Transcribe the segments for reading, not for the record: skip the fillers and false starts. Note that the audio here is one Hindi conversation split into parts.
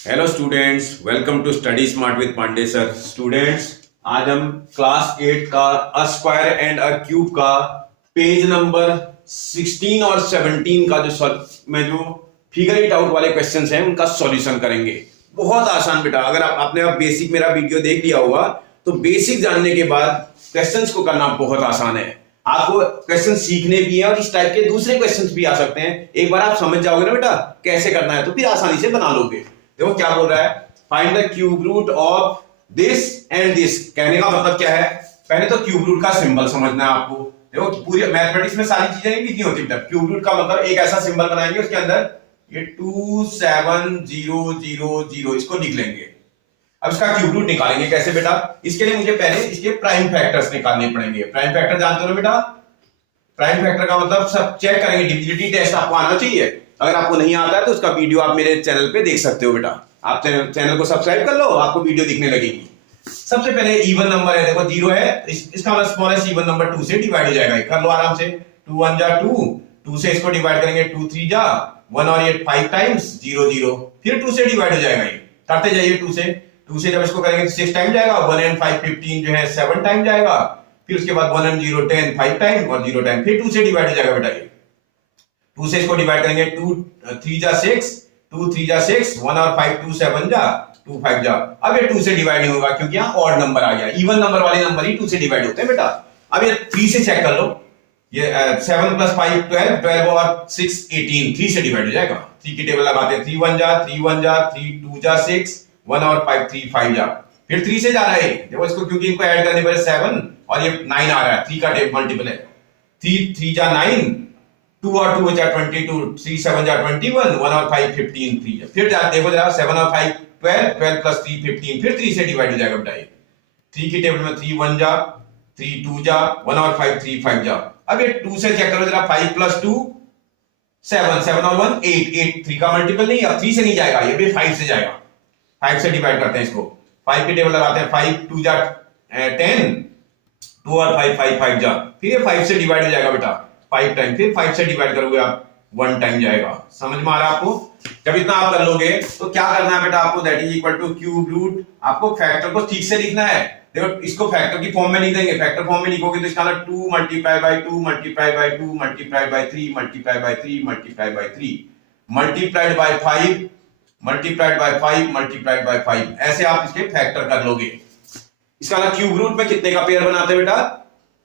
Hello students, welcome to study smart with Pandey sir. Students, आज हम क्लास 8 का a square and a cube का पेज नंबर 16 और 17 का जो फिगर इट आउट वाले क्वेश्चंस हैं उनका सॉल्यूशन करेंगे। बहुत आसान बेटा। अगर आपने बेसिक मेरा वीडियो देख लिया होगा तो बेसिक जानने के बाद क्वेश्चंस को करना बहुत आसान है। आपको क्वेश्चन सीखने भी है और इस टाइप के दूसरे क्वेश्चंस भी आ सकते हैं। एक बार आप समझ जाओगे ना बेटा कैसे करना है तो फिर आसानी से बना लोगे। देखो क्या बोल रहा है, find the cube root of this and this. कहने का मतलब क्या है, पहले तो क्यूब रूट का सिंबल समझना है आपको। देखो पूरी मैथमेटिक्स में सारी चीजें नहीं लिखी होती बेटा। क्यूब रूट का मतलब एक ऐसा सिंबल बनाएंगे, उसके अंदर ये 27000 इसको लिख लेंगे। अब इसका क्यूब रूट निकालेंगे कैसे बेटा? इसके लिए मुझे पहले इसके प्राइम फैक्टर्स निकालने पड़ेंगे। प्राइम फैक्टर जानते हो बेटा? प्राइम फैक्टर का मतलब सब चेक करेंगे, डिविजिबिलिटी टेस्ट आपको आना चाहिए। अगर आपको नहीं आता है तो उसका वीडियो आप मेरे चैनल पे देख सकते हो बेटा। आप चैनल को सब्सक्राइब कर लो, आपको वीडियो दिखने लगेगी। सबसे पहले इवन नंबर है, देखो 0 है, इसका मतलब स्मॉलेस्ट इवन नंबर 2 से डिवाइड हो जाएगा। कर लो आराम से। 2 1 जा 2 से इसको डिवाइड करेंगे, 2 3 जा 1 और ये 5 टाइम्स 0 0, फिर 2 से डिवाइड हो जाएगा। ये करते जाइए। 2 से जब इसको करेंगे 6 टाइम जाएगा। 1 and 5 15 जो है 7 टाइम जाएगा। फिर उसके बाद 1 and 0 10 5 टाइम और 0 टाइम, फिर 2 से डिवाइड हो जाएगा बेटा। ये 2 से इसको डिवाइड करेंगे, 2 3 जा 6 2 3 जा 6 1 और 5 2 7 जा 2 5 जा। अब ये 2 से डिवाइड नहीं होगा क्योंकि यहाँ ऑड नंबर आ गया। इवन नंबर वाले नंबर ही 2 से डिवाइड होते हैं बेटा। अब ये 3 से चेक कर लो। ये 7 + 5 12 12 और 6 18, 3 से डिवाइड हो जाएगा। 3 की टेबल लगाते हैं। 3 1 जा 3 1 जा 3 2 जा 6 1 और 5 3 5 जा, फिर 3 से जा रहा है। देखो इसको क्योंकि इनको ऐड करने पर 7 और ये 9 आ रहा है। 3 का टेबल मल्टीपल है। 3 3 जा 9 2 और 2 जा 22 3 7 जा 21 1 और 5 15 3 जा, फिर देखो जरा 7 और 5 12 12 + 3 15, फिर 3 से डिवाइड हो जाएगा बेटा। ये 3 की टेबल में 3 1 जा 3 2 जा 1 और 5 3 5 जा। अब ये 2 से चेक करो जरा। 5 + 2 7 7 और 1 8 8, 3 का मल्टीपल नहीं। अब 3 से नहीं जाएगा, ये भी 5 से जाएगा। 5 से डिवाइड करते हैं इसको। 5 की टेबल लगाते हैं। 5 2 जा 10 2 और 5 5 5 जा, फिर ये 5 से डिवाइड हो जाएगा बेटा 5 टाइम, फिर 5 से डिवाइड करोगे आप 1 टाइम जाएगा। समझ में आ रहा है आपको? जब इतना आप कर लोगे तो क्या करना है बेटा आपको, that is equal to cube root. आपको फैक्टर को ठीक से लिखना है। देखो इसको फैक्टर की फॉर्म में लिख देंगे। फैक्टर फॉर्म में लिखोगे तो इसका मतलब 2 × 2 × 2 × 3 × 3 × 3 multiplied by 5 multiplied by 5 multiplied by 5, ऐसे आप इसके फैक्टर कर लोगे। इसका मतलब क्यूब रूट में कितने का पेयर बनाते हैं बेटा?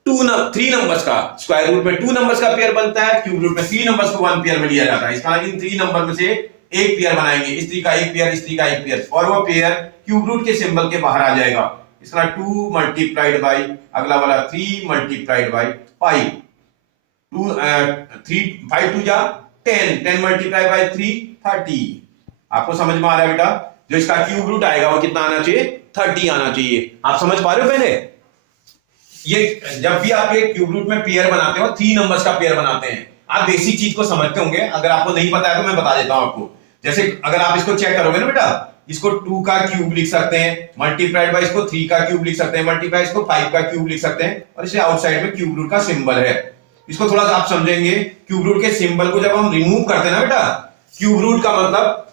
3 नंबर्स का। स्क्वायर रूट में 2 नंबर्स का पेयर बनता है, क्यूब रूट में 3 नंबर्स को 1 पेयर में लिया जाता है। इसका मतलब इन 3 नंबर में से एक पेयर बनाएंगे, इस 3 का एक पेयर, इस 3 का एक पेयर, और वो पेयर क्यूब रूट के सिंबल के बाहर आ जाएगा। इसका 2 मल्टीप्लाइड बाय अगला वाला 3 मल्टीप्लाइड बाय 5 2 3 5 2 जा 10 10 मल्टीप्लाइड बाय 3 30। आपको समझ में आ रहा है बेटा? जो इसका क्यूब रूट आएगा वो कितना आना चाहिए? 30 आना चाहिए। आप समझ पा रहे हो? पहले ये जब भी आप ये क्यूब रूट में पेयर बनाते हो, 3 नंबर्स का पेयर बनाते हैं। आप बेसिक चीज को समझते होंगे। अगर आपको नहीं पता है तो मैं बता देता हूं आपको। जैसे अगर आप इसको चेक करोगे ना बेटा, इसको 2 का क्यूब लिख सकते हैं, मल्टीप्लाइड बाय इसको 3 का क्यूब लिख सकते हैं, मल्टीप्लाई इसको 5 का क्यूब लिख सकते हैं, और इसे आउटसाइड में क्यूब रूट का सिंबल है। इसको थोड़ा सा आप समझेंगे। क्यूब रूट के सिंबल को जब हम रिमूव करते हैं ना बेटा, क्यूब रूट का मतलब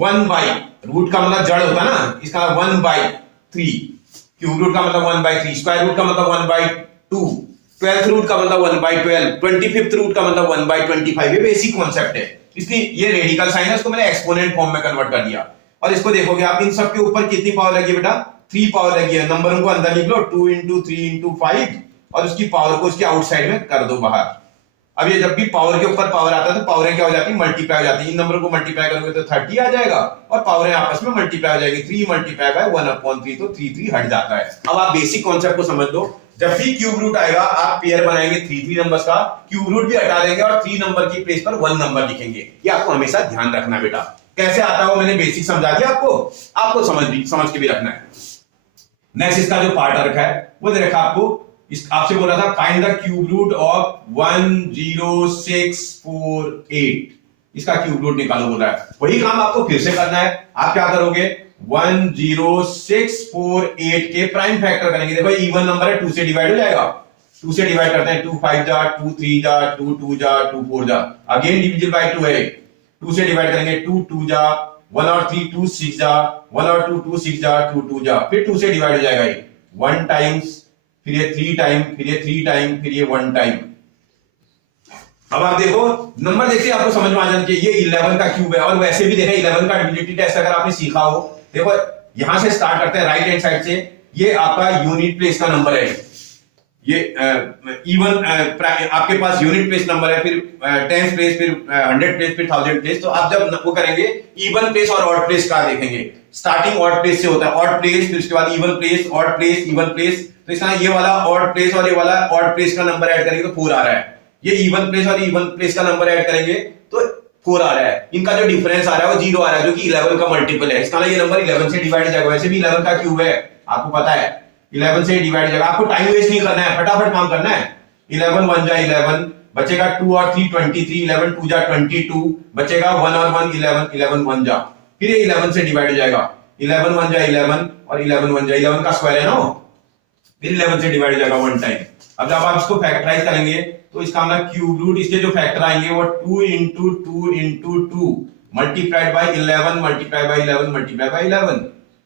1/, रूट का मतलब जड़ होता है ना, इसका 1/3। क्यूब रूट का मतलब 1/3, स्क्वायर रूट का मतलब 1/2, 12th रूट का मतलब 1/12, 25th रूट का मतलब 1/25। ये बेसिक कॉन्सेप्ट है। इसलिए ये रेडिकल साइन है, इसको मैंने एक्सपोनेंट फॉर्म में कन्वर्ट कर दिया। और इसको देखोगे आप, इन सब के ऊपर कितनी पावर लगी है बेटा? 3 पावर लगी है। नंबरों को अंदर लिख लो, 2 × 3 × 5, और उसकी पावर को उसके आउटसाइड में कर दो बाहर। अब ये जब भी पावर के ऊपर पावर आता है तो पावरें क्या हो जाती है? मल्टीप्लाई हो जाती है। इन नंबरों को मल्टीप्लाई करोगे तो 30 आ जाएगा, और पावरें आपस में मल्टीप्लाई हो जाएगी। 3 मल्टीप्लाई बाय 1/3, तो 3 3 हट जाता है। अब आप बेसिक कॉन्सेप्ट को समझ लो। जब भी क्यूब रूट आएगा आप पेयर बनाएंगे 3 नंबर्स का, क्यूब रूट भी हटा देंगे और 3 नंबर की प्लेस पर 1 नंबर लिखेंगे। ये आपको हमेशा ध्यान रखना बेटा। कैसे आता है वो मैंने बेसिक समझा दिया आपको समझ के भी रखना है। नेक्स्ट इसका जो पार्ट रखा है वो दे रखा आपको। आपसे बोला था find the cube root of 10648। इसका क्यूब रूट निकालो बोल रहा है। वही काम आपको फिर से करना है। आप क्या करोगे? 10648 के प्राइम फैक्टर करेंगे। देखो इवन नंबर है, 2 से डिवाइड हो जाएगा। 2 से डिवाइड करते हैं, 2 5 जा 2 3 जा 2 2 जा 2 4 जा, अगेन डिविजिबल बाय 2 है। 2 से डिवाइड करेंगे, 2 2 जा 1 और 3 2 6 जा, 1 और 2 2 6 जा, 2 2 जा, फिर 2 से डिवाइड हो जाएगा ये 1 टाइम्स, फिर ये 3 टाइम, फिर ये 3 टाइम, फिर ये 1 टाइम। अब आप देखो नंबर देखिए, आपको समझ में आ जाना चाहिए ये 11 का क्यूब है। और वैसे भी देखा 11 का डिविजिबिलिटी टेस्ट अगर आपने सीखा हो, देखो यहां से स्टार्ट करते हैं राइट हैंड साइड से, ये आपका यूनिट प्लेस का नंबर है, ये इवन आपके पास यूनिट प्लेस नंबर है, फिर टेंस प्लेस, फिर 100 प्लेस, फिर 1000 प्लेस। तो आप जब वो करेंगे इवन प्लेस और ऑड प्लेस का देखेंगे, स्टार्टिंग ऑड प्लेस से होता है, ऑड प्लेस, फिर उसके बाद even place, odd place, even place. तो इसका ये वाला ऑड प्लेस और ये वाला ऑड प्लेस का नंबर ऐड करेंगे तो 4 आ रहा है, ये इवन प्लेस और इवन प्लेस का नंबर ऐड करेंगे तो 4 आ रहा है। इनका जो डिफरेंस आ रहा है वो 0 आ रहा है, जो कि 11 का मल्टीपल है। इसका ये नंबर 11 से डिवाइड हो जाएगा। वैसे भी 11 का क्यूब है, आपको पता है 11 से डिवाइड हो जाएगा। आपको टाइम वेस्ट नहीं करना है, फटाफट काम करना है। 11 1 जा 11 बचेगा, 2 और 3 23, 11 2 जा 22 बचेगा, 1 और 1 11, 11 1 जा, फिर ये 11 से डिवाइड हो जाएगा, 11 1 जा 11 और 11 1 जा 11 का स्क्वायर है ना, फिर 11 से डिवाइड हो जाएगा 1 टाइम। अब जब आप इसको फैक्टराइज करेंगे तो इसका मतलब क्यूब रूट, इसके जो फैक्टर आएंगे वो 2 into 2 into 2 multiplied by 11 multiplied by 11 multiplied by 11,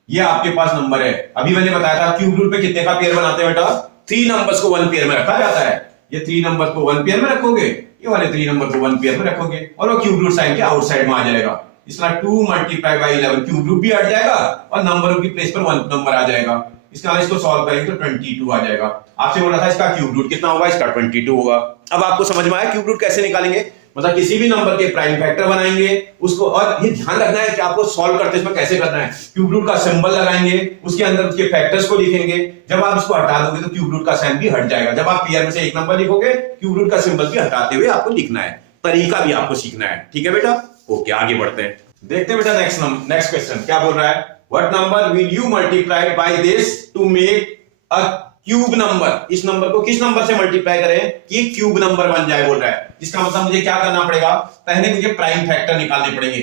ये आपके पास नंबर है। अभी मैंने बताया था क्यूब रूट पे कितने का पेयर बनाते हैं बेटा, 3 नंबर्स को 1 पेयर में रखा जाता है। ये 3 नंबर को 1 पेयर में रखोगे, ये वाले 3 नंबर को 1 पेयर में रखोगे और वो क्यूब रूट साइन के आउटसाइड में आ जाएगा। इसका 2 मल्टीप्लाइड बाय 11 क्यूब रूट भी हट जाएगा और नंबरों की प्लेस पर 1 नंबर आ जाएगा। इसका इसको सॉल्व करेंगे तो 22 आ जाएगा। आपसे बोला था इसका क्यूब रूट कितना होगा, इसका 22 होगा। अब आपको समझ में आया क्यूब रूट कैसे निकालेंगे, मतलब किसी भी नंबर के प्राइम फैक्टर बनाएंगे उसको, और ये ध्यान रखना है कि आपको सॉल्व करते इसमें कैसे करना है। क्यूब रूट का सिंबल लगाएंगे, उसके अंदर उसके फैक्टर्स को लिखेंगे, जब आप इसको हटा दोगे तो क्यूब रूट का साइन भी हट जाएगा। जब आप पेयर में से एक नंबर लिखोगे क्यूब रूट का सिंबल भी हटाते हुए आपको लिखना है, तरीका भी आपको सीखना है। ठीक है बेटा, ओके आगे बढ़ते हैं, देखते हैं बेटा नेक्स्ट क्वेश्चन क्या बोल रहा है। What number will you multiply by this to make a cube number, इस नंबर को किस नंबर से मल्टीप्लाई करें कि क्यूब नंबर बन जाए, बोल रहा है। इसका मतलब मुझे क्या करना पड़ेगा, पहले मुझे प्राइम फैक्टर निकालने पड़ेंगे,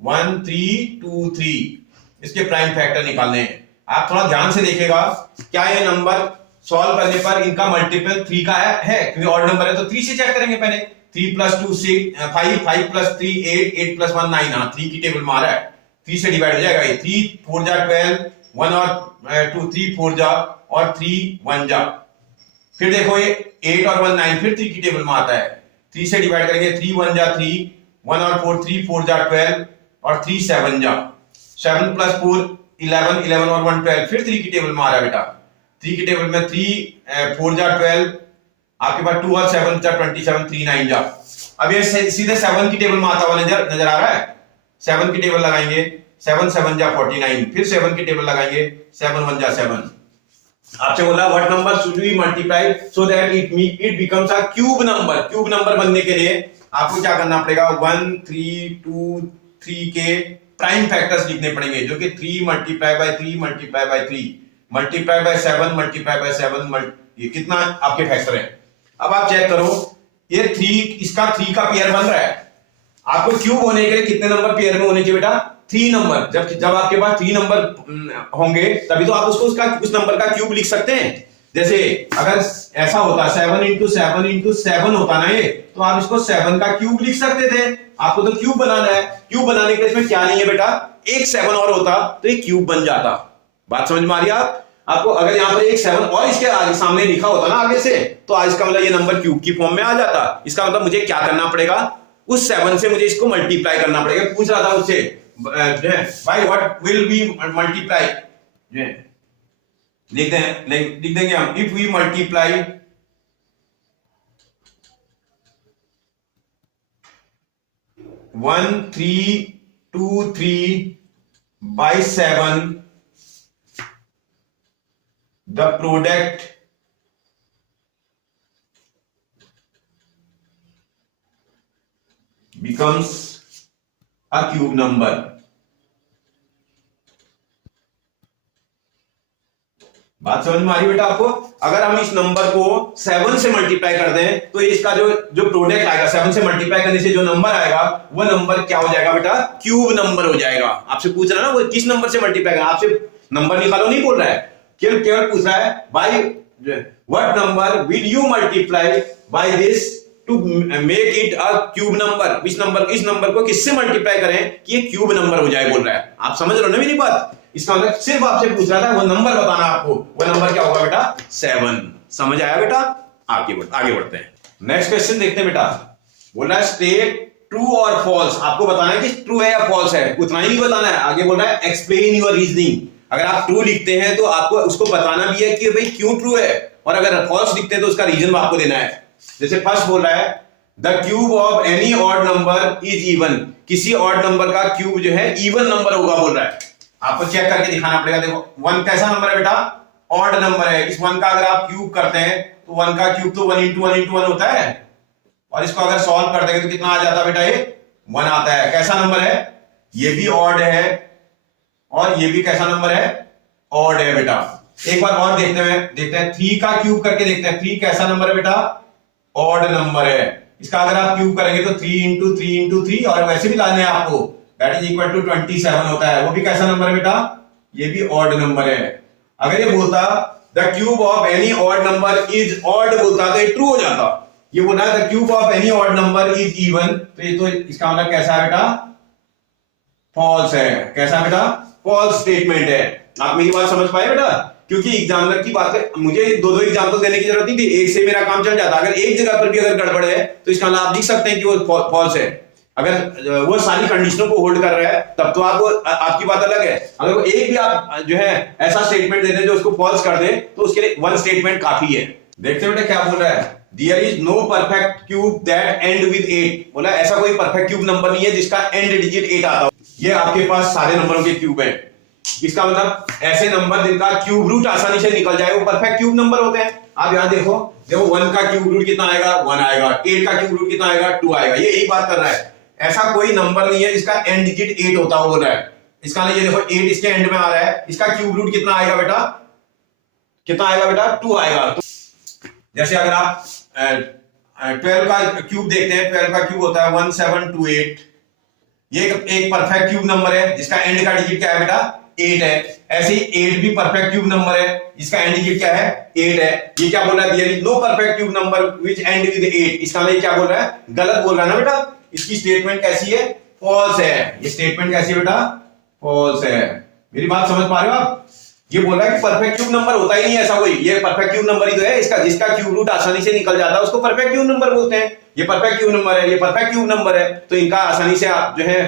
1 3 2 3 इसके प्राइम फैक्टर निकालने हैं। आप थोड़ा ध्यान से देखिएगा, क्या ये नंबर सॉल्व करने पर इनका मल्टीपल 3 का है क्योंकि ऑड नंबर है तो 3 से चेक करेंगे पहले। 3 + 2 6 5 5 + 3 8 8 + 1 9, हाँ 3 की टेबल में आ रहा है, 3 से डिवाइड हो जाएगा ये। 3 4 जा 12, 1 और 2 3 4 जा और 3 1 जा, फिर देखो ये 8 और 1 9, फिर 3 की टेबल में आता है, 3 से डिवाइड करेंगे, 3 1 जा 3, 1 और 4 3 4 जा 12 और 3 7 जा, 7 + 4 11, 11 और 1 12, फिर 3 की टेबल में आ रहा है बेटा। 3 की टेबल में 3 4 जा 12, आपके पास 2 और 7 जा 27, 3 9 जा। अब ये सीधे 7 की टेबल में आता हुआ नजर आ रहा है। 7 की टेबल लगाएंगे, 7 7 जा 49, फिर 7 की टेबल लगाएंगे, 7 1 जा 7। आपसे बोला what number should we multiply so that it becomes a cube number. Cube number बनने के लिए आपको क्या करना पड़ेगा, 1 3 2 3 के प्राइम फैक्टर्स लिखने पड़ेंगे, जो कि 3 multiply by 3 multiply by 3 multiply by 7 multiply by 7, ये कितना आपके फैक्टर है। अब आप चेक करो, ये 3 इसका 3 का पेयर बन रहा है। आपको क्यूब होने के लिए कितने नंबर पेयर में होने चाहिए बेटा, 3 नंबर। जब आपके पास 3 नंबर होंगे तभी तो आप उस नंबर का क्यूब लिख सकते हैं। जैसे अगर ऐसा होता 7 × 7 × 7 होता ना ये, तो आप इसको 7 का क्यूब लिख सकते थे। आपको तो क्यूब बनाना है, क्यूब बनाने के लिए इसमें क्या नहीं है बेटा, एक 7 और होता तो ये क्यूब बन जाता। बात समझ में आ रही है आपको? अगर यहाँ पर एक 7 और इसके आगे सामने लिखा होता ना आगे से, तो आज इसका मतलब ये नंबर क्यूब की फॉर्म में आ जाता। इसका मतलब मुझे क्या करना पड़ेगा, उस 7 से मुझे इसको मल्टीप्लाई करना पड़ेगा। पूछ रहा था उससे by what will be multiply, लिख देंगे हम, if we multiply 1 3 2 3 by 7, the product becomes a cube number। बात समझ में आ रही बेटा आपको? अगर हम इस नंबर को 7 से मल्टीप्लाई कर दें तो इसका जो प्रोडक्ट आएगा, 7 से मल्टीप्लाई करने से जो नंबर आएगा वो नंबर क्या हो जाएगा बेटा, क्यूब नंबर हो जाएगा। आपसे पूछ रहा है ना वो किस नंबर से मल्टीप्लाई करना, आपसे नंबर निकालो नहीं बोल रहा है, केवल पूछ रहा है by what number will you multiply by this to make it a cube number, इस नंबर को किससे मल्टीप्लाई करें कि ये क्यूब नंबर हो जाए, बोल रहा है। आप समझ रहे हो ना मेरी बात? इसका मतलब सिर्फ आपसे पूछ रहा था वो नंबर बताना आपको, वो नंबर क्या होगा बेटा? 7। समझ आया बेटा? आगे बढ़ते हैं। नेक्स्ट क्वेश्चन देखते हैं बेटा। बोल रहा है स्टेट ट्रू और फॉल्स। आपको बताना है कि ट्रू है या फॉल्स है, उतना ही नहीं बताना है। आगे बोल रहा है एक्सप्लेन योर रीजनिंग। अगर आप ट्रू लिखते हैं तो आपको उसको बताना भी है कि भाई क्यों ट्रू है, और अगर फॉल्स लिखते हैं तो उसका रीजन आपको देना है। जैसे फर्स्ट बोल रहा है the cube of any odd number is even. किसी ऑड नंबर का क्यूब जो है इवन नंबर होगा, बोल रहा है। आपको चेक करके दिखाना पड़ेगा। देखो 1 कैसा नंबर है बेटा? ऑड नंबर है। इस 1 का अगर आप क्यूब करते हैं तो 1 का क्यूब तो 1 into 1 into 1 होता है, और इसको अगर सॉल्व कर देंगे तो कितना आ जाता बेटा? ये 1 आता है। कैसा नंबर है? ये भी ऑड है और ये भी कैसा नंबर है? ऑड है बेटा। एक बार और देखते हैं 3 का क्यूब करके देखते हैं। 3 कैसा नंबर है बेटा? ऑड नंबर है। इसका अगर आप क्यूब करेंगे तो 3 into 3 into 3, और वैसे भी लाने हैं आपको, दैट इज इक्वल टू 27 होता है। वो भी कैसा नंबर है बेटा? ये भी ऑड नंबर है। अगर ये बोलता the cube of any odd number is odd बोलता तो ये ट्रू हो जाता। ये बोला the cube of any odd number is even, तो ये तो इसका मतलब कैसा है बेटा? फॉल्स है। कैसा बेटा? फॉल्स स्टेटमेंट है। आप मेरी बात समझ पाए बेटा? क्योंकि एग्जामिनर की बात है, मुझे दो एग्जाम्पल देने की जरूरत नहीं थी, एक से मेरा काम चल जाता। अगर एक जगह पर भी अगर गड़बड़ है तो इसका मतलब आप लिख सकते हैं कि वो फॉल्स है। अगर वो सारी कंडीशनों को होल्ड कर रहा है तब तो आपकी बात अलग है। अगर वो एक भी आप जो है ऐसा स्टेटमेंट दे दें जो उसको फॉल्स कर दे तो उसके लिए 1 स्टेटमेंट काफी है। देखते बेटा क्या बोल रहा है। There is no perfect cube that end with 8। बोला ऐसा कोई परफेक्ट क्यूब नंबर नहीं है जिसका एंड डिजिट 8 आता हो। ये आपके पास सारे नंबरों के क्यूब है। इसका मतलब ऐसे नंबर जिनका क्यूब रूट आसानी से निकल जाए वो परफेक्ट क्यूब नंबर होते हैं। आप यहां देखो 1 का क्यूब रूट कितना आएगा? 1 आएगा। 8 का क्यूब रूट कितना आएगा? 2 आएगा। ये यही बात कर रहा है। ऐसा कोई नंबर नहीं है जिसका एंड डिजिट 8 होता हो, बोल रहा है। इसका नहीं, ये देखो 8 इसके एंड में आ रहा है। इसका क्यूब रूट कितना आएगा बेटा? कितना आएगा बेटा? 2 आएगा। तो जैसे अगर आप 12 का क्यूब देखते हैं, 12 का क्यूब होता है 1728। ये एक परफेक्ट क्यूब नंबर है जिसका एंड का डिजिट क्या है बेटा? 8 है। ऐसे ही 8 भी परफेक्ट क्यूब नंबर है जिसका एंड डिजिट क्या है? 8 है। ये क्या बोल रहा है? There is no perfect cube number which end with 8। इसका मतलब क्या बोल रहा है? गलत बोल रहा है ना बेटा। इसकी स्टेटमेंट कैसी है? फॉल्स है। ये स्टेटमेंट कैसी है बेटा? फॉल्स है। मेरी बात समझ पा रहे हो आप? ये बोल रहा है कि परफेक्ट क्यूब नंबर होता ही नहीं ऐसा कोई। ये परफेक्ट क्यूब नंबर ही तो है। इसका जिसका क्यूब रूट आसानी से निकल जाता है उसको परफेक्ट क्यूब नंबर बोलते हैं। ये परफेक्ट क्यूब नंबर है, ये परफेक्ट क्यूब नंबर है। तो इनका आसानी से आप जो है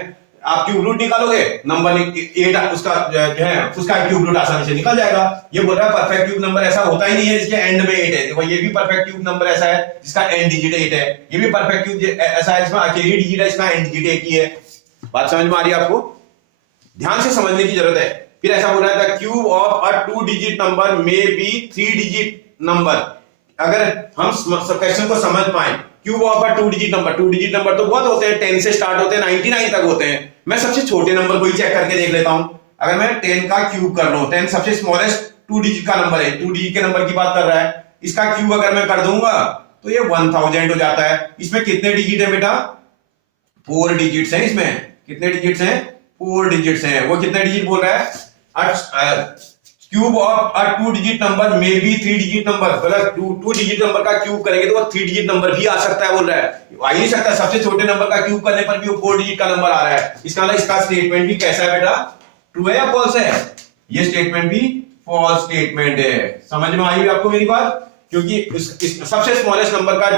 आप क्यूब रूट निकालोगे, नंबर 8 उसका जो है उसका क्यूब रूट आसानी से निकल जाएगा। ये बोल रहा है परफेक्ट क्यूब नंबर ऐसा होता ही नहीं है जिसके एंड में 8 है। देखो ये भी परफेक्ट क्यूब नंबर ऐसा है जिसका एंड डिजिट 8 है। ये भी परफेक्ट क्यूब ऐसा है जिसमें अकेली डिजिट है, इसका एंड डिजिट 1 ही है। बात समझ में आ रही है आपको? ध्यान से समझने की जरूरत है। फिर ऐसा बोल रहा है the cube of a 2 digit number may be 3 digit number. अगर हम क्वेश्चन को समझ पाए, cube of a 2 digit number, 2 digit number तो बहुत होते हैं, 10 से स्टार्ट होते हैं, 99 तक होते हैं। मैं सबसे छोटे नंबर को ही चेक करके देख लेता हूं। अगर मैं 10 का क्यूब कर लूं, 10 सबसे स्मॉलेस्ट 2 डिजिट का नंबर है, 2 डिजिट के नंबर की बात कर रहा है। इसका क्यूब अगर मैं कर दूंगा तो ये 1000 हो जाता है। इसमें कितने डिजिट है बेटा? 4 डिजिट्स हैं। इसमें कितने डिजिट्स हैं? 4 डिजिट्स हैं। वो कितने डिजिट बोल रहा है? Cube of a 2 digit number may be 3 digit number. मतलब 2 डिजिट नंबर का क्यूब करेंगे तो वो 3 डिजिट नंबर भी आ सकता है, बोल रहा है। आ ही नहीं सकता, सबसे छोटे नंबर का क्यूब करने पर भी वो 4 डिजिट का नंबर आ रहा है। इसका मतलब इसका स्टेटमेंट भी कैसा है बेटा? ट्रू है या फॉल्स है? ये स्टेटमेंट भी फॉल्स स्टेटमेंट है। समझ में आई आपको मेरी बात? क्योंकि सबसे स्मॉलेस्ट नंबर का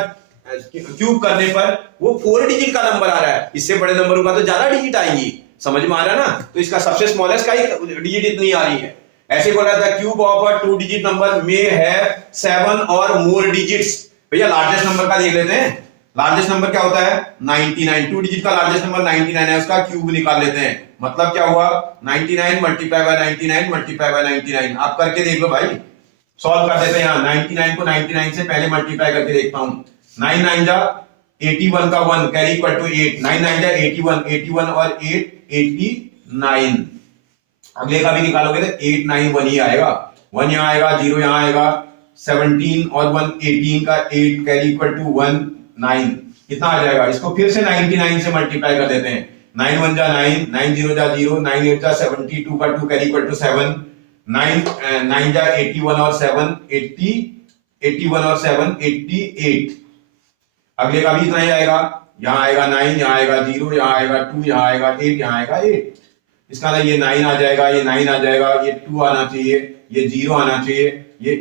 क्यूब करने पर वो 4 डिजिट का नंबर आ रहा है। इससे बड़े नंबरों का तो ज्यादा डिजिट आएंगी। समझ में आ रहा है ना? तो इसका सबसे स्मॉलेस्ट का ही डिजिट इतनी आ रही है। ऐसे बोला था cube of a 2 digit number may have 7 और मोर डिजिट्स। भैया लार्जेस्ट नंबर का देख लेते हैं। लार्जेस्ट नंबर क्या होता है? 99। 2 डिजिट का लार्जेस्ट नंबर 99 है, उसका क्यूब निकाल लेते हैं। मतलब क्या हुआ? 99 मल्टीप्लाई बाय 99 मल्टीप्लाई बाय 99। आप करके देख लो भाई, सॉल्व कर देते हैं। यहाँ 99 को 99 से पहले मल्टीप्लाई करके देखता हूं। 9 9 जा 81 का 1 कैरी इक्वल टू 8। 9 9 जा 81, 81 और 8 89। अगले का भी निकालोगे तो 8 9 1 ही आएगा। 1 यहाँ आएगा, 0 यहाँ आएगा, 17 और 1 18 का 8 कैरी इक्वल टू 1 9। कितना आ जाएगा? इसको फिर से 99 से मल्टीप्लाई कर देते हैं। 9 1 जा 9, 9 0 जा 0, 9 8 जा 72 का 2 कैरी इक्वल टू 7, 9 जा 81 और 7 80, 81 और 7 88। अगले का भी इतना ही आएगा, यहाँ आएगा 9, यहाँ आएगा 0, यहाँ आएगा 2, यहाँ आएगा 8, यहाँ आएगा 8। इसका मतलब ये 9 आ जाएगा, ये 9 आ जाएगा, ये 2 आना चाहिए, ये 0 आना चाहिए, ये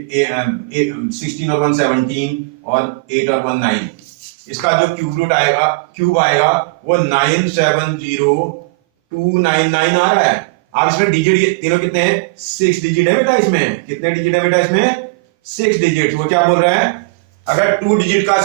16 और 1 17 और 8 और 1 9। इसका जो क्यूब रूट आएगा, क्यूब आएगा वो 970299 आ रहा है। आप इसमें डिजिट तीनों कितने हैं? 6 डिजिट है बेटा। इसमें कितने डिजिट है बेटा? इसमें 6 डिजिट। वो क्या बोल रहा है, अगर 2 डिजिट का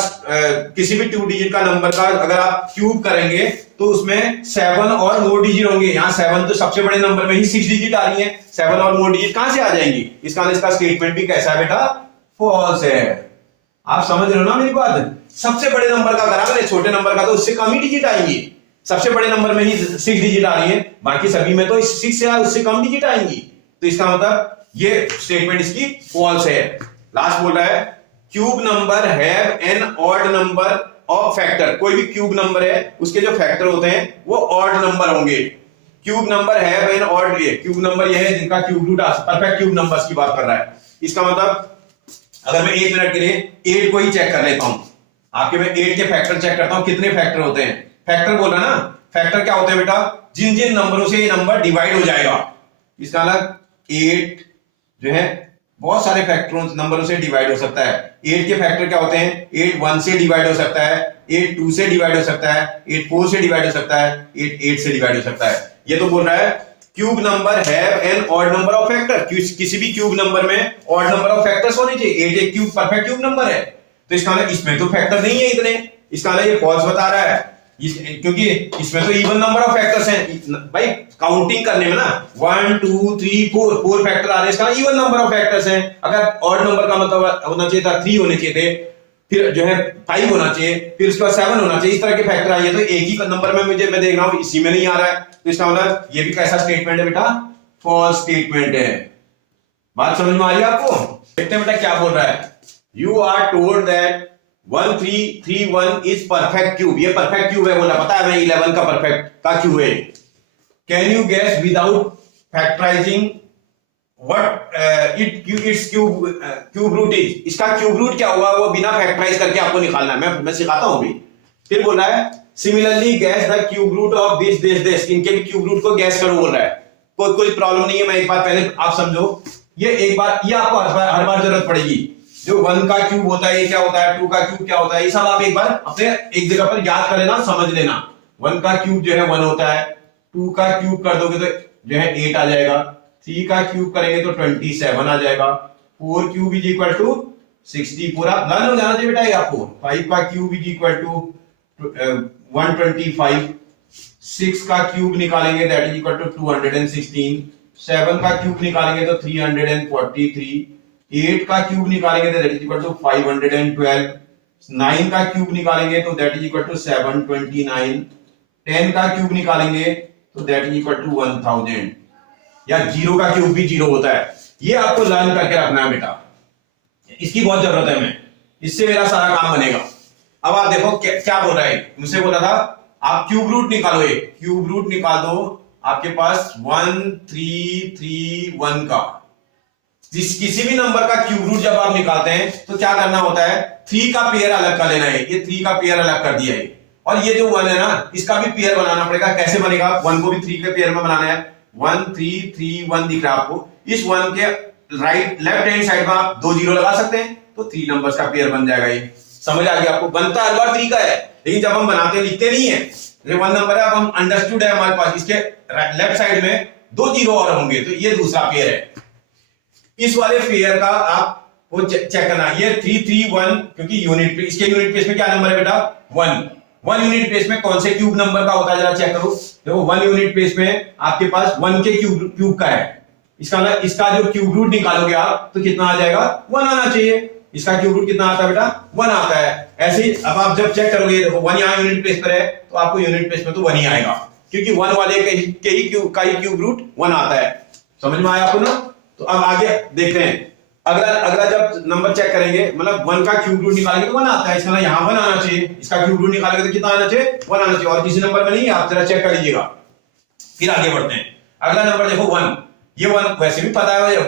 किसी भी 2 डिजिट का नंबर का अगर आप क्यूब करेंगे तो उसमें 7 और मोर डिजिट होंगे। यहाँ 7 तो सबसे बड़े नंबर में ही 6 डिजिट आ रही है, 7 और मोर डिजिट कहां से आ जाएंगी? इसका स्टेटमेंट भी कैसा है बेटा? फॉल्स है। आप समझ रहे हो ना मेरी बात? सबसे बड़े नंबर का अगर छोटे नंबर का तो उससे कम ही डिजिट आएंगी। सबसे बड़े नंबर में ही 6 डिजिट आ रही है, बाकी सभी में तो 6 से उससे कम डिजिट आएंगी। तो इसका मतलब ये स्टेटमेंट इसकी फॉल्स है। लास्ट बोल रहा है cube number have an odd number of factor. कोई भी क्यूब नंबर है उसके जो फैक्टर होते हैं वो ऑड नंबर होंगे। Cube number have an odd, cube number ये है जिनका cube root perfect cube numbers की बात कर रहा है। इसका मतलब अगर मैं 1 मिनट के लिए 8 को ही चेक कर लेता हूं, आपके मैं 8 के फैक्टर चेक करता हूं, कितने फैक्टर होते हैं? फैक्टर बोला ना, फैक्टर क्या होते हैं बेटा? जिन जिन नंबरों से ये नंबर डिवाइड हो जाएगा। इसका मतलब 8 जो है बहुत सारे फैक्टरों नंबरों से डिवाइड हो सकता है। 8 के फैक्टर क्या होते हैं? 8 1 से डिवाइड हो सकता है, 8 2 से डिवाइड हो सकता है, 8 4 से डिवाइड हो सकता है, 8 8 से डिवाइड हो सकता है। ये तो बोल रहा है cube number have an odd number of factor. किसी भी क्यूब नंबर में ऑड नंबर ऑफ फैक्टर्स होने चाहिए। 8 एक क्यूब परफेक्ट क्यूब नंबर है, तो इसका मतलब इसमें तो फैक्टर नहीं है इतने। इसका मतलब ये फॉल्स बता रहा है, क्योंकि इसमें तो इवन नंबर ऑफ फैक्टर्स हैं भाई। काउंटिंग करने में ना 1 2 3 4 फैक्टर आ रहे हैं, इसका इवन नंबर ऑफ फैक्टर्स हैं। अगर ऑड नंबर का मतलब होना चाहिए था 3 होने चाहिए थे, फिर जो है 5 होना चाहिए, फिर उसके बाद 7 होना चाहिए। इस तरह के फैक्टर आइए, तो एक ही नंबर में मैं देख रहा हूं इसी में नहीं आ रहा है। तो इसका मतलब ये भी कैसा स्टेटमेंट है बेटा? फॉल्स स्टेटमेंट है। बात समझ में आ रही है आपको? देखते हैं बेटा क्या बोल रहा है। You are told that 1331 is perfect cube. ये परफेक्ट क्यूब है बोला, पता है मैं 11 का परफेक्ट का क्यूब है। Can you guess without factorizing what its cube root is. इसका क्यूब रूट क्या हुआ वो बिना फैक्टराइज करके आपको निकालना है। मैं सिखाता हूं अभी। फिर बोल रहा है similarly guess the cube root of this. इनके भी क्यूब रूट को गैस करो बोल रहा है। कोई प्रॉब्लम नहीं है। मैं एक बार पहले आप समझो, ये एक बार ये आपको हर बार जरूरत पड़ेगी। जो 1 का क्यूब होता है ये क्या होता है, 2 का क्यूब क्या होता है, ये सब आप एक बार अपने एक जगह पर याद कर लेना, समझ लेना। 1 का क्यूब जो है 1 होता है, 2 का क्यूब कर दोगे तो जो है 8 आ जाएगा, 3 का क्यूब करेंगे तो 27 आ जाएगा, 4 क्यूब इज इक्वल टू 64। आप लर्न हो जाना चाहिए बेटा ये आपको। 5 का क्यूब इज इक्वल टू 125, 6 का क्यूब निकालेंगे दैट इज इक्वल टू 216, 7 का क्यूब निकालेंगे तो 343, 8 का क्यूब निकालेंगे तो दैट इज इक्वल टू 512, 9 का क्यूब निकालेंगे तो दैट इज इक्वल टू 729, 10 का क्यूब निकालेंगे तो दैट इज इक्वल टू 1000। या 0 का क्यूब भी 0 होता है। ये आपको लर्न करके रखना है बेटा, इसकी बहुत जरूरत है हमें, इससे मेरा सारा काम बनेगा। अब आप देखो क्या बोल रहा है, मुझसे बोला था आप क्यूब रूट निकालो। एक क्यूब रूट निकाल दो आपके पास 1331 का। किसी भी नंबर का क्यूब रूट जब आप निकालते हैं तो क्या करना होता है, 3 का पेयर अलग कर लेना है। ये 3 का पेयर अलग कर दिया है, और ये जो 1 है ना इसका भी पेयर बनाना पड़ेगा। कैसे बनेगा? 1 को भी 3 के पेयर में बनाना है। 1 3 3 1 दिख रहा है आपको। इस 1 के लेफ्ट हैंड साइड में आप 2 जीरो लगा सकते हैं तो 3 नंबर्स का पेयर बन जाएगा। ये समझ आ गया आपको? बनता हर बार 3 का है, लेकिन जब हम बनाते लिखते नहीं है। 1 नंबर है, अब हम अंडरस्टूड है हमारे पास, इसके लेफ्ट साइड में 2 जीरो और होंगे तो ये दूसरा पेयर है। इस वाले पेयर का आप वो चेक करना, ये 331 क्योंकि यूनिट पे, इसके यूनिट प्लेस में क्या नंबर है बेटा? 1 यूनिट प्लेस में कौन से क्यूब नंबर का होता है जरा चेक करो। देखो 1 यूनिट प्लेस में आपके पास 1 के क्यूब का है। इसका जो क्यूब रूट निकालोगे आप तो कितना आ जाएगा? 1 आना चाहिए। इसका क्यूब रूट कितना आता है बेटा? 1 आता है। ऐसे ही अब आप जब चेक करोगे, देखो 1 यहाँ यूनिट प्लेस पर है तो आपको यूनिट प्लेस में तो 1 ही आएगा, क्योंकि 1 वाले के ही क्यूब रूट 1 आता है। समझ में आया आपको ना? तो अब आगे देखते हैं। अगला जब नंबर चेक करेंगे, मतलब 1 का क्यूब रूट निकालेंगे तो 1 आता है। इसका यहाँ 1 आना चाहिए। इसका क्यूब रूट निकालेंगे तो कितना आना चाहिए? 1 आना चाहिए, और किसी नंबर में नहीं है। आप जरा चेक कर लीजिएगा। फिर आगे बढ़ते हैं। अगला नंबर देखो 1। ये 1 वैसे भी पता है,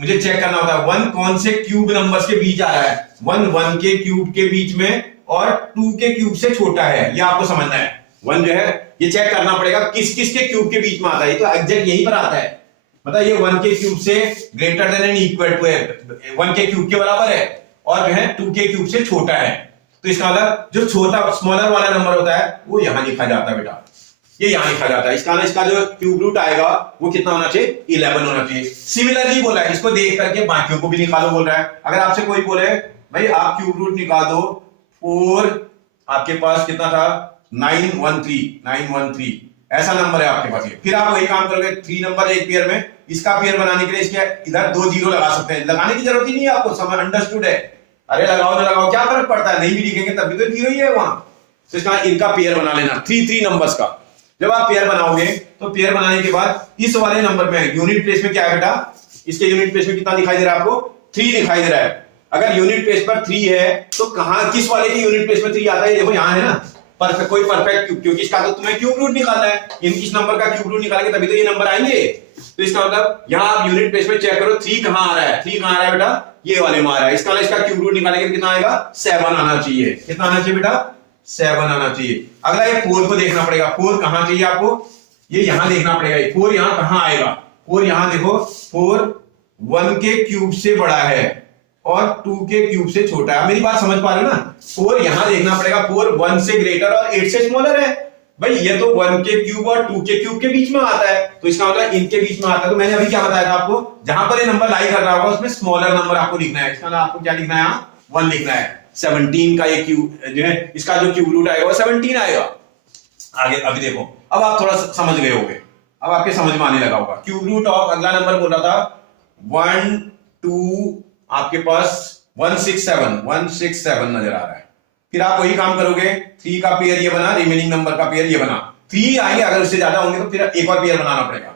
मुझे चेक करना होता है 1 कौन से क्यूब नंबर्स के बीच आ रहा है। 1 1 के क्यूब के बीच में और 2 के क्यूब से छोटा है, ये आपको समझना है। 1 जो है ये चेक करना पड़ेगा किस किस के क्यूब के बीच में आता है, ये तो एग्जैक्ट यहीं पर आता है। मतलब ये 1 के क्यूब से greater than and equal to है, 1 के क्यूब के बराबर है और जो है 2 के क्यूब से छोटा है। तो इसका मतलब जो छोटा स्मॉलर वाला नंबर होता है वो यहां लिखा जाता है बेटा, ये यहां लिखा जाता है। इसका जो क्यूब रूट आएगा वो कितना होना चाहिए, 11 होना चाहिए। सिमिलरली बोला है, इसको देख करके बाकियों को भी निकालो बोल रहा है। अगर आपसे कोई बोले भाई आप क्यूब रूट निकाल दो 4, आपके पास कितना था 913 ऐसा नंबर है आपके पास, फिर आप वही काम करोगे 3 नंबर एक पेयर में, इसका पेयर बनाने के लिए इसके इधर 2 जीरो लगा सकते हैं, लगाने की जरूरत ही नहीं है आपको, समझ अंडरस्टूड है। अरे लगाओ ना लगाओ क्या फर्क पड़ता है, नहीं भी लिखेंगे तब भी तो जीरो ही है वहां। तो इसका इनका पेयर बना लेना 3 नंबर्स का। जब आप पेयर बनाओगे तो पेयर बनाने के बाद इस वाले नंबर में यूनिट प्लेस में क्या है बेटा, इसके यूनिट प्लेस में कितना दिखाई दे रहा है आपको, 3 दिखाई दे रहा है। अगर यूनिट प्लेस पर 3 है तो कहां किस वाले के यूनिट प्लेस में 3 आता है, देखो यहां है ना, परफेक्ट कोई परफेक्ट क्यूब, क्योंकि इसका तो तुम्हें क्यूब रूट निकालना है, इस नंबर का क्यूब रूट निकालेंगे तभी तो ये नंबर आएंगे। तो इसका मतलब यहां आप यूनिट प्लेस में चेक करो 3 कहां आ रहा है, 3 कहां आ रहा है बेटा, ये वाले में आ रहा है। इसका क्यूब रूट निकालेंगे तो कितना आएगा, 7 आना चाहिए। कितना आना चाहिए बेटा, 7 आना चाहिए। अगला ये 4 को देखना पड़ेगा, 4 कहां चाहिए आपको, ये यहां देखना पड़ेगा, 4 यहां कहां आएगा, 4 यहां देखो, 4 1 के क्यूब से बड़ा है और 2 के क्यूब से छोटा है। मेरी बात समझ पा रहे हो ना, 4 यहां देखना पड़ेगा, 4 1 से ग्रेटर और 8 से स्मॉलर है। भाई ये तो 1 के क्यूब और 2 के क्यूब के बीच में आता है, तो इसका मतलब इनके बीच में आता है। तो मैंने अभी क्या बताया था आपको, जहां पर ये नंबर लाई कर रहा होगा उसमें स्मॉलर नंबर आपको लिखना है। इसका मतलब आपको क्या लिखना है, 1 लिखना है। 17 का ये क्यूब जो है, इसका जो क्यूब रूट आएगा वो 17 आएगा। आगे अभी देखो, अब आप थोड़ा समझ गए होंगे, अब आपके समझ में आने लगा होगा। क्यूब रूट ऑफ अगला नंबर बोल रहा था 1 2 आपके पास 167 नजर आ रहा है। फिर आप वही काम करोगे, 3 का पेयर ये बना, रिमेनिंग नंबर का पेयर ये बना, 3 आएंगे, अगर उससे ज्यादा होंगे तो फिर एक और पेयर बनाना पड़ेगा।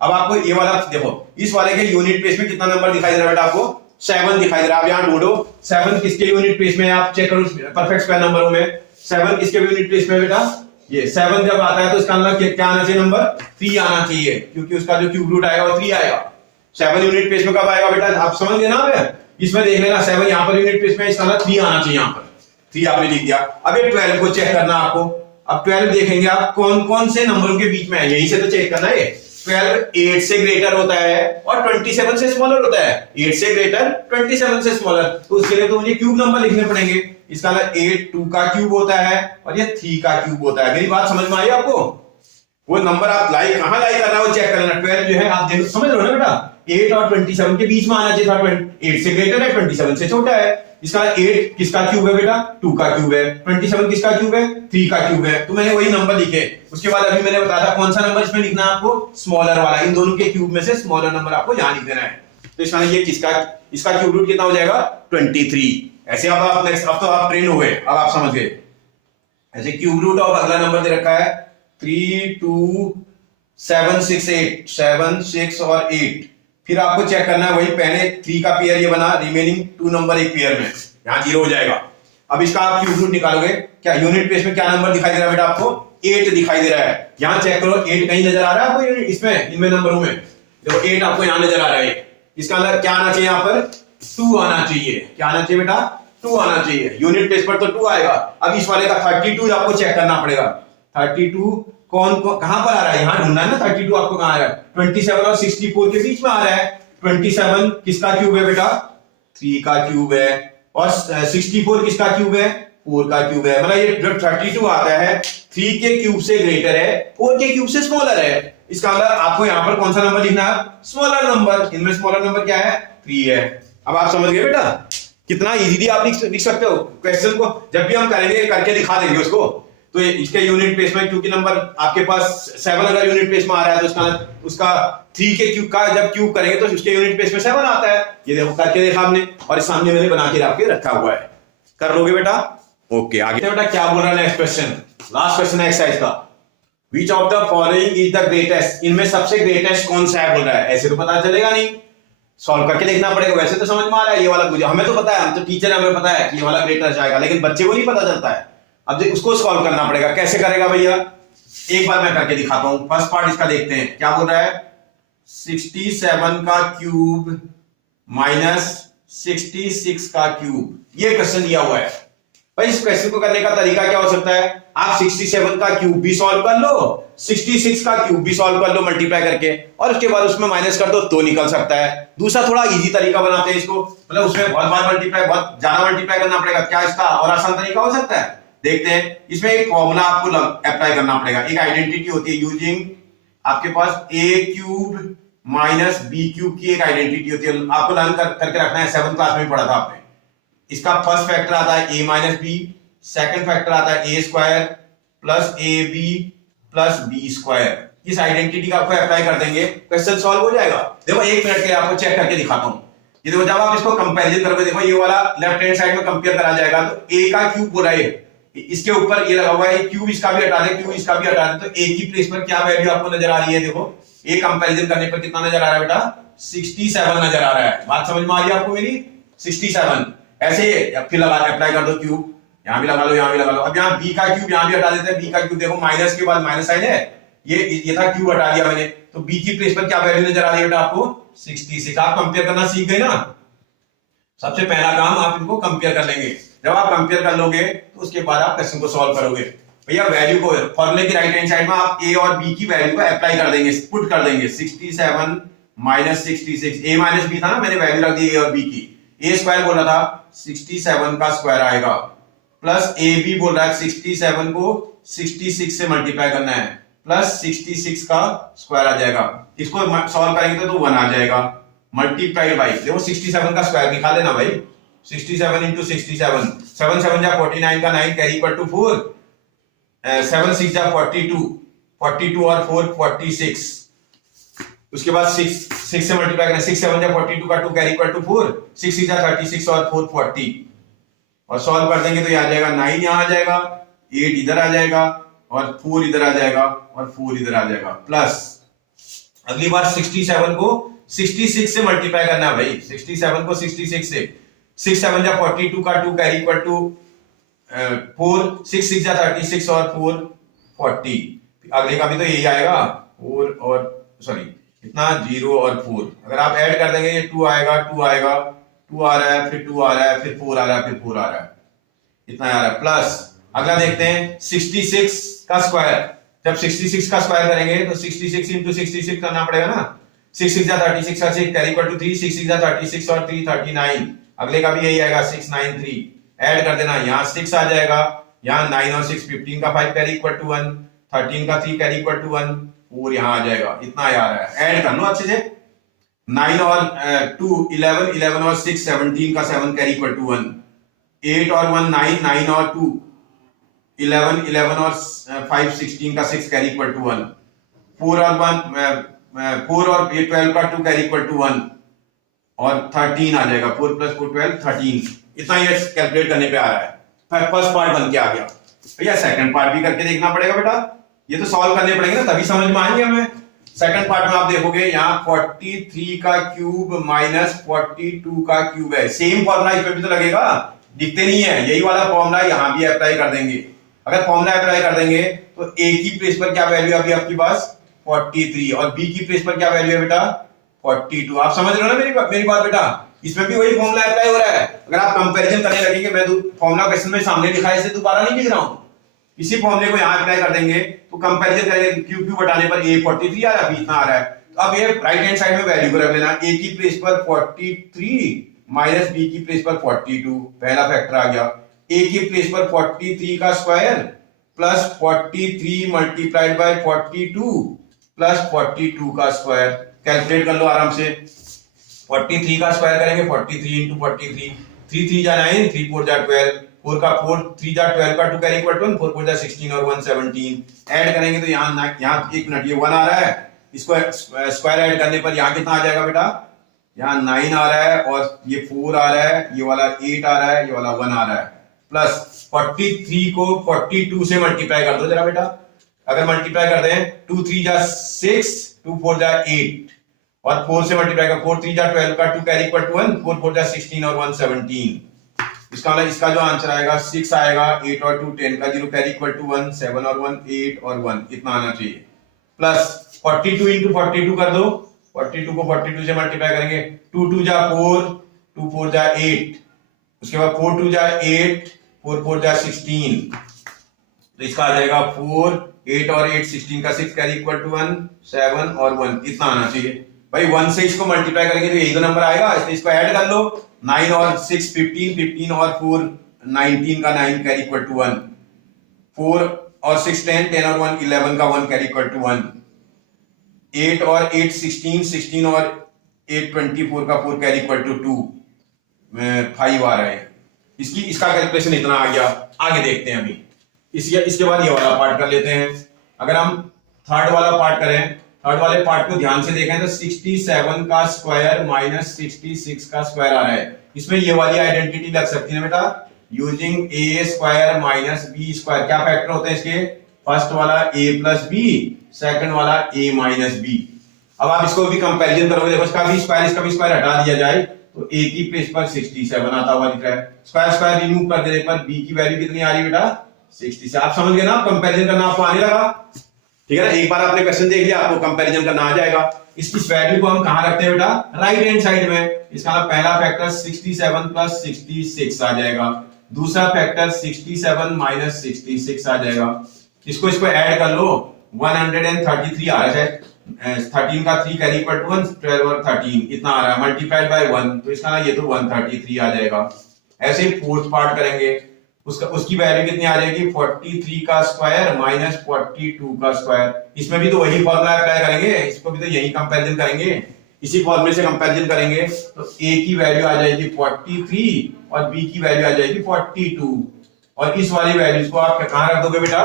अब आपको ये वाला देखो, इस वाले के यूनिट प्लेस में कितना नंबर दिखाई दे रहा है बेटा, आपको 7 दिखाई दे रहा है। आप यहां ढूंढो 7 किसके यूनिट प्लेस में, आप चेक करो परफेक्ट स्क्वायर नंबरों में 7 किसके यूनिट प्लेस में बेटा, ये 7 जब आता है तो इसका मतलब क्या आना चाहिए, नंबर 3 आना चाहिए, क्योंकि उसका जो क्यूब रूट आएगा वो 3 आएगा। 7 यूनिट प्लेस में कब आएगा बेटा, आप समझ गए ना, इसमें देख लेना 7 यहां पर यूनिट प्लेस में, इसका मतलब 3 आना चाहिए, यहां पर 3 आपने लिख दिया। अब ये 12 को चेक करना आपको। अब 12 देखेंगे आप कौन कौन से नंबरों के बीच में है, यहीं से तो चेक करना है। 12 8 से ग्रेटर होता है और 27 से स्मॉलर होता है, 8 से ग्रेटर 27 से स्मॉलर, तो उसके लिए तो मुझे क्यूब नंबर लिखने पड़ेंगे। इसका मतलब 8 2 का क्यूब होता है और ये 3 का क्यूब होता है। मेरी बात समझ में आई आपको, वो नंबर आप कहां लाई कर रहा है वो चेक कर लेना। 12 जो है आप देखो, समझ रहे हो ना बेटा, 8 और 27 के बीच में आना चाहिए था, 8 से ग्रेटर है 27 से छोटा है। इसका 8 किसका क्यूब है बेटा, 2 का क्यूब है, 27 किसका क्यूब है, 3 का क्यूब है। तो मैंने वही नंबर लिखे। उसके बाद अभी मैंने बताया था कौन सा नंबर इसमें लिखना है आपको, स्मॉलर वाला, इन दोनों के क्यूब में से स्मॉलर नंबर आपको यहां लिख देना है। तो इसका ये किसका, इसका क्यूब रूट कितना हो जाएगा 23। ऐसे अब आप नेक्स्ट, अब तो आप ट्रेन हो गए, अब आप समझ गए। ऐसे क्यूब रूट ऑफ अगला नंबर दे रखा है 3 2 7 6 8, 7 6 और 8। फिर आपको चेक करना है वही, पहले 3 का पेयर ये बना, रिमेनिंग 2 नंबर एक पेयर में, यहां 0 हो जाएगा। अब इसका आप क्यूब रूट निकालोगे, क्या यूनिट प्लेस में क्या नंबर दिखाई दे रहा है बेटा, आपको 8 दिखाई दे रहा है। यहां चेक करो 8 कहीं नजर आ रहा है आपको इसमें, इनमें नंबरों में देखो 8 आपको यहां नजर आ रहा है। इसका मतलब क्या आना चाहिए, यहां पर 2 आना चाहिए। क्या आना चाहिए बेटा, 2 आना चाहिए। यूनिट प्लेस पर तो 2 आएगा। अब इस वाले का 32 आपको चेक करना पड़ेगा, 32 कौन कहां पर आ रहा है, यहां ढूंढना है ना। 32 आपको कहां आ रहा है, 27 और 64 के बीच में आ रहा है। 27 किसका क्यूब है बेटा, 3 का क्यूब है, और 64 किसका क्यूब है, 4 का क्यूब है। मतलब ये जो 32 आता है 3 के क्यूब से ग्रेटर है, 4 के क्यूब से स्मॉलर है। इसका मतलब आपको यहां पर कौन सा नंबर लिखना है, स्मॉलर नंबर। इनमें स्मॉलर नंबर क्या है, 3 है। अब आप समझ गए बेटा, कितना इजीली आप लिख सकते हो क्वेश्चन को। जब भी हम करेंगे करके दिखा देंगे उसको। तो इसके यूनिट प्लेस में क्योंकि नंबर आपके पास 7 अगर यूनिट प्लेस में आ रहा है तो उसका 3 के क्यूब का जब क्यूब करेंगे तो उसके यूनिट प्लेस में 7 आता है। ये देखो करके देखा हमने, और इस सामने मैंने बना के आपके रखा हुआ है। कर लोगे बेटा, ओके। आगे बेटा क्या बोल रहा है नेक्स्ट क्वेश्चन, लास्ट क्वेश्चन है एक्सरसाइज का। Which of the following is the greatest, इनमें सबसे ग्रेटेस्ट कौन सा है बोल रहा है। ऐसे तो पता चलेगा नहीं, सॉल्व करके देखना पड़ेगा। वैसे तो समझ में आ रहा है ये वाला, मुझे हमें तो पता है, हम तो टीचर है, हमें पता है कि ये वाला ग्रेटेस्ट आएगा, लेकिन बच्चे को नहीं पता चलता है। अब उसको सॉल्व करना पड़ेगा। कैसे करेगा भैया, एक बार मैं करके दिखाता हूं। फर्स्ट पार्ट इसका देखते हैं, क्या बोल रहा है, 67 का क्यूब माइनस 66 का क्यूब, ये क्वेश्चन दिया हुआ है। भाई इस क्वेश्चन को करने का तरीका क्या हो सकता है, आप 67 का क्यूब भी सॉल्व कर लो, 66 का क्यूब भी सॉल्व कर लो मल्टीप्लाई करके, और उसके बाद उसमें माइनस कर दो तो निकल सकता है। दूसरा थोड़ा इजी तरीका बनाते हैं इसको, मतलब उसमें बहुत बार मल्टीप्लाई, बहुत ज्यादा मल्टीप्लाई करना पड़ेगा, क्या इसका और आसान तरीका हो सकता है, देखते हैं। इसमें एक फॉर्मूला आपको अप्लाई करना पड़ेगा, एक आइडेंटिटी होती है यूजिंग, आपके पास ए क्यूब माइनस बी क्यूब की एक आइडेंटिटी होती है, आपको लर्न करके रखना है, 7th क्लास में पढ़ा था आपने। इसका फर्स्ट फैक्टर आता है a minus b, second factor आता है a square plus a b plus b square. इस आइडेंटिटी का आपको अप्लाई कर देंगे, क्वेश्चन सॉल्व हो जाएगा। देखो 1 मिनट के लिए आपको चेक करके दिखाता हूं। ये देखो जब आप इसको कंपैरिजन करोगे, देखो ये वाला लेफ्ट हैंड साइड में कंपेयर करा जाएगा, तो a का क्यूब बोला है, इसके ऊपर ये लगा हुआ है, क्यूब इसका भी हटा दे, क्यूब इसका भी हटा दे, तो a की प्लेस पर क्या वैल्यू आपको नजर आ रही है, देखो a कंपैरिजन करने पर कितना नजर आ रहा है बेटा, 67 नजर आ रहा है। बात समझ में आ रही है आपको मेरी, 67। ऐसे फिर लगा अप्लाई कर दो क्यूब, यहां भी लगा लो, यहां भी लगा लो। अब यहाँ b का क्यूब यहां भी हटा देते हैं, b का क्यूब देखो माइनस के बाद माइनस साइन है, ये था क्यूब हटा दिया मैंने, तो b की प्लेस पर क्या वैल्यू नजर आ रही है बेटा आपको, 66। आप कंपेयर करना सीख गए ना, सबसे पहला काम आप इनको कंपेयर कर लेंगे। जब आप कंपेयर कर लोगे तो उसके बाद आप क्वेश्चन को सॉल्व करोगे। भैया वैल्यू को फॉर्मूले की राइट हैंड साइड में आप a और b की वैल्यू को अप्लाई कर देंगे, पुट कर देंगे, 67 माइनस 66, a माइनस b था ना, मैंने वैल्यू रख दी a और b की, a स्क्वायर बोल रहा था 67 का स्क्वायर आएगा, प्लस ए बी बोल रहा है 67 को 66 से मल्टीप्लाई करना है, प्लस 66 का स्क्वायर आ जाएगा, इसको सॉल्व करेंगे तो 1 आ जाएगा, मल्टीप्लाइड बाई, देखो 67 का स्क्वायर निकाल लेना भाई, 67 इंटू 67, 7 7 जा 49 का 9 कैरी इक्वल टू 4, 7 6 जा 42, 42 और 4 46, उसके बाद 6 से मल्टीप्लाई करना, 6 7 जा 42 का 2 कैरी इक्वल टू 4, 6 6 जा 36 और 4 40, और सॉल्व कर देंगे तो ये आ जाएगा 9 यहां आ जाएगा, 8 इधर आ जाएगा और 4 इधर आ जाएगा और 4 इधर आ जाएगा, प्लस अगली बार 67 को 66 से मल्टीप्लाई करना है भाई, 67 को 66 से, 6 7 जा 42 का 2 कैरी इक्वल टू 4, 6 6 जा 36 और 4 40, अगले का भी तो यही आएगा, 4 और सॉरी इतना 0 और 4, अगर आप ऐड कर देंगे ये 2 आएगा, 2 आएगा, 2 आ रहा है, फिर 2 आ रहा है, फिर 4 आ रहा है, फिर 4 आ रहा है, इतना आ रहा है, प्लस अगला देखते हैं 66 का स्क्वायर। जब 66 का स्क्वायर करेंगे तो 66 इंटू 66 करना पड़ेगा ना, 6 6 जा 36 का 6 कैरी इक्वल टू 3, 6 6 जा 36 और 3 39, अगले का भी यही आएगा 6 9 3, ऐड कर देना, यहाँ 6 आ जाएगा, यहाँ 9 और 6 15 का 5 कैरी इक्वल टू 1, 13 का 3 कैरी इक्वल टू 1, 4 यहाँ आ जाएगा, इतना आ रहा है, ऐड कर लो अच्छे से, 9 और 2 11, 11 और 6 17 का 7 कैरी इक्वल टू 1, 8 और 1 9, 9 और 2 11, 11 और 5 16 का 6 कैरी इक्वल टू 1, 4 और 12 का 2 कैरी इक्वल टू 1 और 13 आ जाएगा, 4 प्लस 4 12 13, इतना ये कैलकुलेट करने पे आ रहा है। फर्स्ट पार्ट बन के आ गया, भैया सेकंड पार्ट भी करके देखना पड़ेगा बेटा, ये तो सॉल्व करने पड़ेंगे ना तभी समझ में आएंगे हमें। सेकंड पार्ट में आप देखोगे यहाँ 43 का क्यूब माइनस 42 का क्यूब है, सेम फॉर्मूला इसमें भी तो लगेगा, दिखते नहीं है, यही वाला फॉर्मूला यहाँ भी अप्लाई कर देंगे। अगर फॉर्मूला अप्लाई कर देंगे तो ए की प्लेस पर क्या वैल्यू अभी आपके पास 43 और बी की प्लेस पर क्या वैल्यू है बेटा 42। आप समझ रहे हो ना मेरी बात बेटा, इसमें भी वही फॉर्मूला अप्लाई हो रहा है। अगर आप कंपैरिजन करने लगेंगे, मैं फॉर्मूला क्वेश्चन में सामने लिखा है, इसे दोबारा नहीं लिख रहा हूं, इसी फॉर्मूले को यहाँ अप्लाई कर देंगे तो कंपैरिजन करेंगे, क्यूब क्यूब हटाने पर ए 43 आ रहा है, बी इतना आ रहा है। तो अब ये राइट हैंड साइड में वैल्यू को रख लेना, ए की प्लेस पर 43 माइनस बी की प्लेस पर 42, पहला फैक्टर आ गया, ए की प्लेस पर 43 का square plus 43 multiplied by 42 plus 42 का स्क्वायर, कैलकुलेट कर लो आराम से, 43 का स्क्वायर करेंगे 43 इंटू 43, 3 3 जा 9, 3 4 जा 12, 4 का 4 3 जा 12 का 2 कैरी इक्वल टू 1, 4 4 जा 16 और 1 17, ऐड करेंगे तो यहाँ एक मिनट ये 1 आ रहा है, इसको स्क्वायर ऐड करने पर यहाँ कितना आ जाएगा बेटा, यहाँ 9 आ रहा है और ये 4 आ रहा है, ये वाला 8 आ रहा है, ये वाला 1 आ रहा है, प्लस 43 को 42 से मल्टीप्लाई कर दो जरा बेटा, अगर मल्टीप्लाई कर दें 2 3 जा 6, 2 4 जा 8 और 4 से मल्टीप्लाई कर 4 3 जा 12 का 2 कैरी इक्वल टू 1, 4 4 जा 16 और 1 17, इसका मतलब इसका जो आंसर आएगा 6 आएगा, 8 और 2 10 का 0 कैरी इक्वल टू 1, 7 और 1 8 और 1 इतना आना चाहिए, प्लस 42 इंटू 42 कर दो, 42 को 42 से मल्टीप्लाई करेंगे, 2 2 जा 4, 2 4 जा 8, उसके बाद 4 2 जा 8, 4 4 जा 16, तो इसका आ जाएगा 4, 8 और 8 16 का 6 कैरी इक्वल टू 1, 7 और 1 इतना आना चाहिए भाई। 1 से इसको मल्टीप्लाई करेंगे तो यही तो नंबर आएगा, इसलिए इसको ऐड कर लो। 9 और 6 15, 15 और 4 19 का 9 कैरी इक्वल टू 1, 4 और 6 10, 10 और 1 11 का 1 कैरी इक्वल टू 1, 8 और 8 16, 16 और 8 24 का 4 कैरी इक्वल टू 2, 5 आ रहा है। इसका कैलकुलेशन इतना आ गया। आगे देखते हैं अभी इसके बाद ये वाला पार्ट कर लेते हैं। अगर हम थर्ड वाला पार्ट करें, थर्ड वाले पार्ट को ध्यान से देखें तो 67 का स्क्वायर माइनस 66 का स्क्वायर आ रहा है। इसमें ये वाली आइडेंटिटी लग सकती है बेटा, using a square minus b square. क्या फैक्टर होते हैं इसके? फर्स्ट वाला a प्लस बी, सेकंड वाला a माइनस बी। अब आप इसको भी कंपैरिजन करोगे, देखो इसका भी स्क्वायर हटा दिया जाए तो a की प्लेस पर 67 आता हुआ दिख रहा है। स्क्वायर रिमूव कर देने पर b की वैल्यू कितनी आ रही है बेटा? 60 से। आप समझ गए ना, कंपैरिजन करना आपको आने लगा, ठीक है ना। एक बार आपने क्वेश्चन देख लिया, आपको कंपैरिजन करना आ जाएगा। इसकी वैल्यू को हम कहां रखते हैं बेटा? राइट हैंड साइड में। इसका पहला फैक्टर 67 प्लस 66 आ जाएगा, दूसरा फैक्टर 67 माइनस 66 आ जाएगा। इसको ऐड कर लो, 133 आ रहा है, 13 का 3 कैरी इक्वल टू 1, 12 और 13 इतना आ रहा है, मल्टीप्लाइड बाय 1, तो इसका ये तो 133 आ जाएगा। ऐसे ही फोर्थ पार्ट करेंगे, उसकी वैल्यू कितनी आ जाएगी? 43 का स्क्वायर माइनस 42 का स्क्वायर। इसमें भी तो वही फॉर्मूला अप्लाई करेंगे, इसको भी तो यही कंपैरिजन करेंगे, इसी फॉर्मूले से कंपैरिजन करेंगे। तो a की वैल्यू आ जाएगी 43 और b की वैल्यू आ जाएगी 42, और इस वाली वैल्यूज को आप कहां रख दोगे बेटा?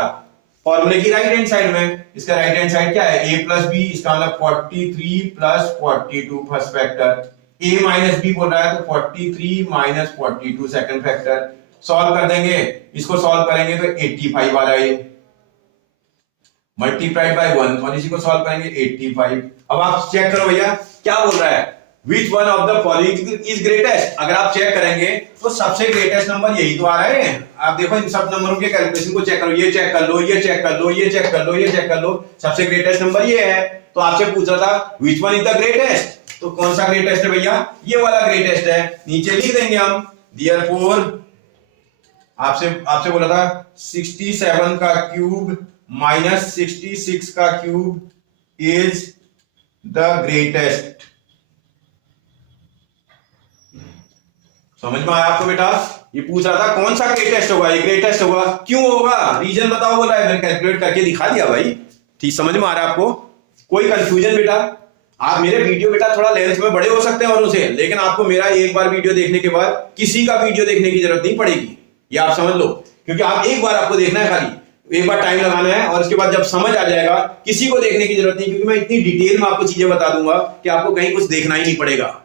फॉर्मूले की राइट हैंड साइड में। इसका राइट हैंड साइड क्या है? a प्लस बी, इसका मतलब 43 plus 42 first factor, a minus b बोल रहा है तो 43 माइनस 42 सेकंड फैक्टर। सॉल्व कर देंगे, इसको सॉल्व करेंगे तो 85 आ रहा है, मल्टीप्लाइड बाय 1, और इसी को सॉल्व करेंगे 85। अब आप चेक करो भैया क्या बोल रहा है, which one of the following is greatest. अगर आप चेक करेंगे तो सबसे ग्रेटेस्ट नंबर यही तो आ रहा है। आप देखो इन सब नंबरों के कैलकुलेशन को चेक करो, ये चेक कर लो, ये चेक कर लो, ये चेक कर लो, ये चेक कर लो, सबसे ग्रेटेस्ट नंबर ये है। तो आपसे पूछ रहा था which one is the greatest, तो कौन सा ग्रेटेस्ट है भैया? ये वाला ग्रेटेस्ट है। नीचे लिख देंगे हम, देयरफॉर आपसे बोला था 67 का क्यूब माइनस 66 का क्यूब इज द ग्रेटेस्ट। समझ में आया आपको बेटा? ये पूछ रहा था कौन सा ग्रेटेस्ट होगा, ये ग्रेटेस्ट होगा, क्यों होगा, रीजन बताओ बोला है, मैंने कैलकुलेट करके दिखा दिया भाई। ठीक समझ में आ रहा है आपको? कोई कंफ्यूजन बेटा? आप मेरे वीडियो बेटा थोड़ा लेंथ में बड़े हो सकते हैं औरों से, लेकिन आपको मेरा एक बार वीडियो देखने के बाद किसी का वीडियो देखने की जरूरत नहीं पड़ेगी, ये आप समझ लो। क्योंकि आप एक बार आपको देखना है, खाली एक बार टाइम लगाना है, और उसके बाद जब समझ आ जाएगा किसी को देखने की जरूरत नहीं, क्योंकि मैं इतनी डिटेल में आपको चीजें बता दूंगा कि आपको कहीं कुछ देखना ही नहीं पड़ेगा।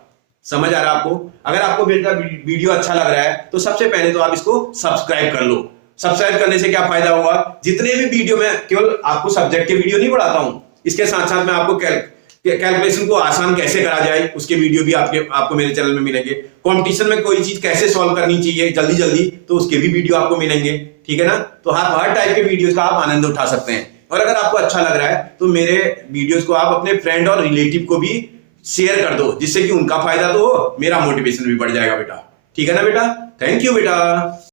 समझ आ रहा है आपको? अगर आपको बेटा वीडियो अच्छा लग रहा है तो सबसे पहले तो आप इसको सब्सक्राइब कर लो। सब्सक्राइब करने से क्या फायदा होगा? जितने भी वीडियो में केवल आपको सब्जेक्ट के वीडियो नहीं पढ़ाता हूं, इसके साथ साथ मैं आपको कैलकुलेशन को आसान कैसे करा जाए उसके वीडियो भी आपको मेरे चैनल में मिलेंगे। कंपटीशन में कोई चीज कैसे सॉल्व करनी चाहिए जल्दी जल्दी, तो उसके भी वीडियो आपको मिलेंगे, ठीक है ना। तो आप हर टाइप के वीडियोस का आप आनंद उठा सकते हैं। और अगर आपको अच्छा लग रहा है तो मेरे वीडियोस को आप अपने फ्रेंड और रिलेटिव को भी शेयर कर दो, जिससे कि उनका फायदा तो हो, मेरा मोटिवेशन भी बढ़ जाएगा बेटा। ठीक है ना बेटा? थैंक यू बेटा।